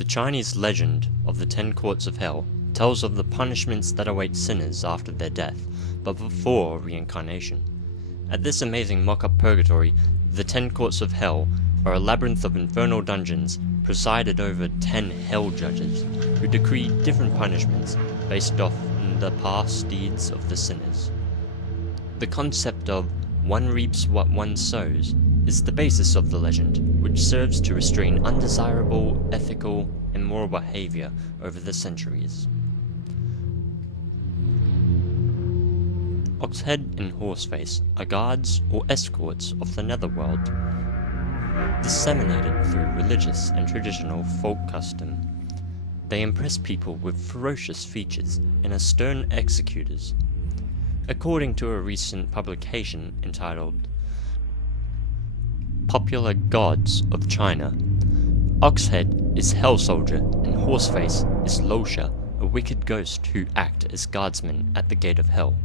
The Chinese legend of the 10 Courts of Hell tells of the punishments that await sinners after their death, but before reincarnation. At this amazing mock-up purgatory, the 10 Courts of Hell are a labyrinth of infernal dungeons presided over 10 hell judges, who decree different punishments based off the past deeds of the sinners. The concept of one reaps what one sows is the basis of the legend, which serves to restrain undesirable ethical and moral behavior over the centuries. Oxhead and Horseface are guards or escorts of the netherworld, disseminated through religious and traditional folk custom. They impress people with ferocious features and are stern executors. According to a recent publication entitled Popular Gods of China, Oxhead is Hell Soldier and Horseface is Losha, a wicked ghost who act as guardsmen at the gate of hell.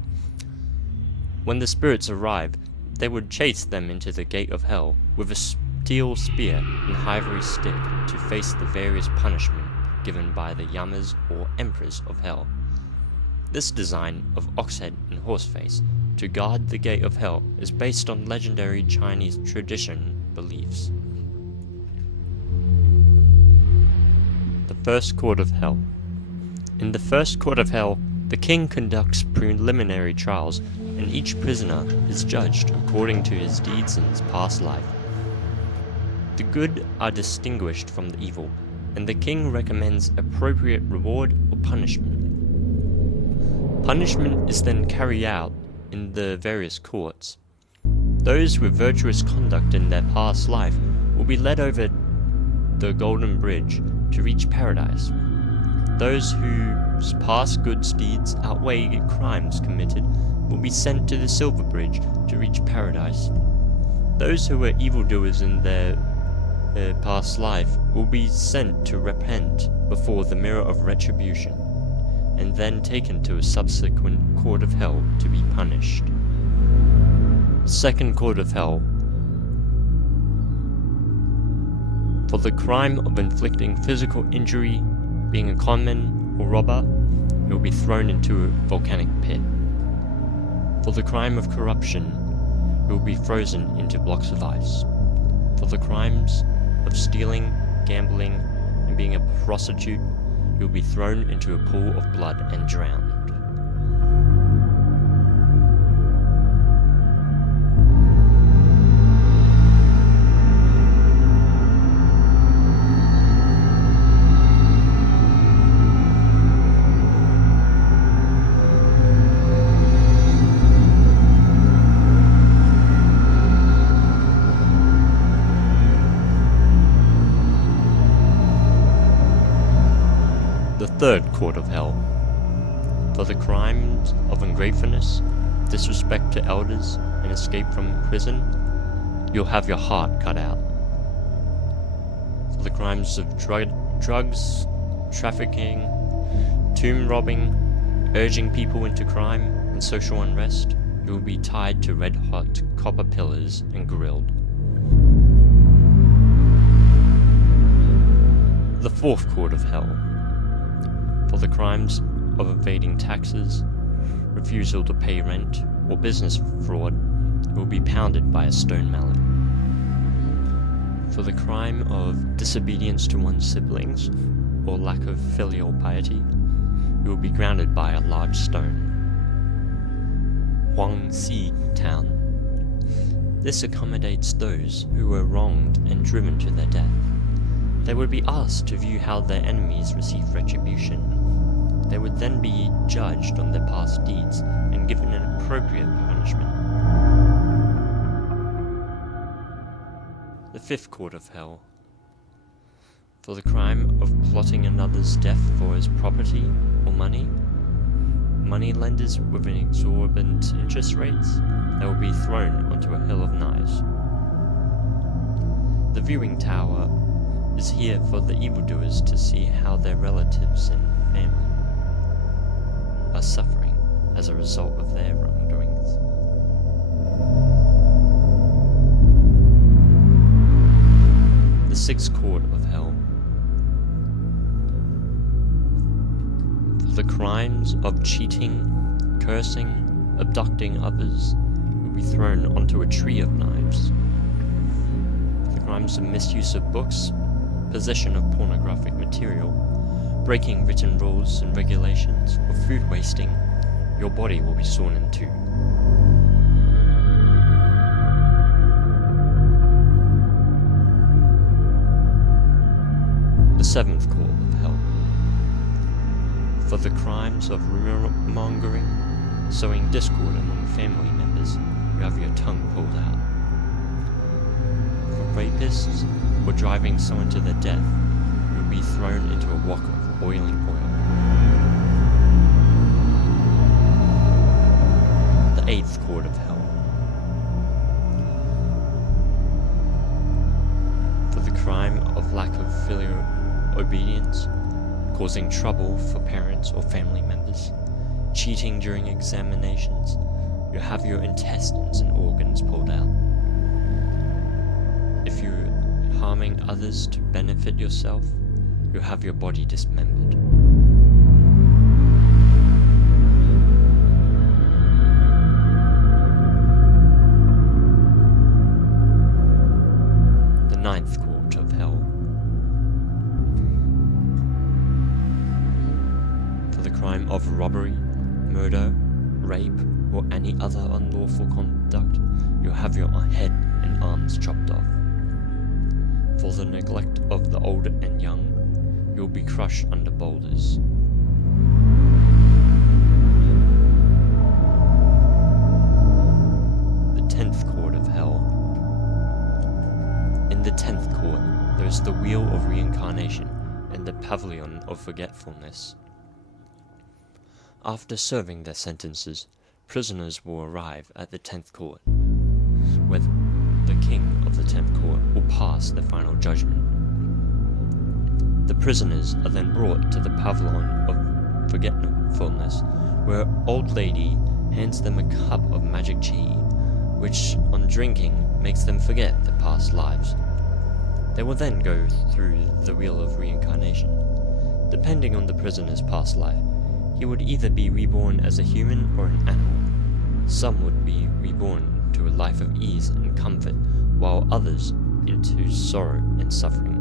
When the spirits arrive, they would chase them into the gate of hell with a steel spear and ivory stick to face the various punishment given by the yamas or emperors of hell. This design of Oxhead and Horseface to guard the gate of hell is based on legendary Chinese tradition beliefs. The First Court of Hell. In the First Court of Hell, the king conducts preliminary trials, and each prisoner is judged according to his deeds in his past life. The good are distinguished from the evil, and the king recommends appropriate reward or punishment. Punishment is then carried out in the various courts. Those with virtuous conduct in their past life will be led over the Golden Bridge to reach paradise. Those whose past good deeds outweigh crimes committed will be sent to the Silver Bridge to reach paradise. Those who were evildoers in their past life will be sent to repent before the mirror of retribution, and then taken to a subsequent court of hell to be punished. Second Court of Hell. For the crime of inflicting physical injury, being a conman or robber, he will be thrown into a volcanic pit. For the crime of corruption, he will be frozen into blocks of ice. For the crimes of stealing, gambling, and being a prostitute, he will be thrown into a pool of blood and drowned. Third Court of Hell. For the crimes of ungratefulness, disrespect to elders, and escape from prison, you'll have your heart cut out. For the crimes of drugs, trafficking, tomb robbing, urging people into crime, and social unrest, you will be tied to red-hot copper pillars and grilled. The Fourth Court of Hell. For the crimes of evading taxes, refusal to pay rent, or business fraud, you will be pounded by a stone mallet. For the crime of disobedience to one's siblings, or lack of filial piety, you will be grounded by a large stone. Huangxi Town. This accommodates those who were wronged and driven to their death. They would be asked to view how their enemies receive retribution. They would then be judged on their past deeds and given an appropriate punishment. The Fifth Court of Hell. For the crime of plotting another's death for his property or money, moneylenders with exorbitant interest rates, they will be thrown onto a hill of knives. The viewing tower is here for the evildoers to see how their relatives and family are suffering as a result of their wrongdoings. The Sixth Court of Hell. the crimes of cheating, cursing, abducting others, you'll be thrown onto a tree of knives. For the crimes of misuse of books, possession of pornographic material, breaking written rules and regulations, or food wasting, your body will be sawn in two. The seventh court of hell. For the crimes of rumor mongering, sowing discord among family members, you have your tongue pulled out. For rapists, or driving someone to their death, you will be thrown into a wok of boiling oil. The eighth court of hell. For the crime of lack of filial obedience, causing trouble for parents or family members, cheating during examinations, you have your intestines and organs pulled out. If you're harming others to benefit yourself, you have your body dismembered. The ninth court of hell. For the crime of robbery, murder, rape, or any other unlawful conduct, you have your head and arms chopped off. For the neglect of the old and young, you will be crushed under boulders. The 10th court of hell. In the 10th court, there is the wheel of reincarnation and the pavilion of forgetfulness. After serving their sentences, prisoners will arrive at the 10th court, where the king of the 10th court will pass the final judgment. The prisoners are then brought to the pavilion of forgetfulness, where an old lady hands them a cup of magic tea, which, on drinking, makes them forget their past lives. They will then go through the wheel of reincarnation. Depending on the prisoner's past life, he would either be reborn as a human or an animal. Some would be reborn to a life of ease and comfort, while others into sorrow and suffering.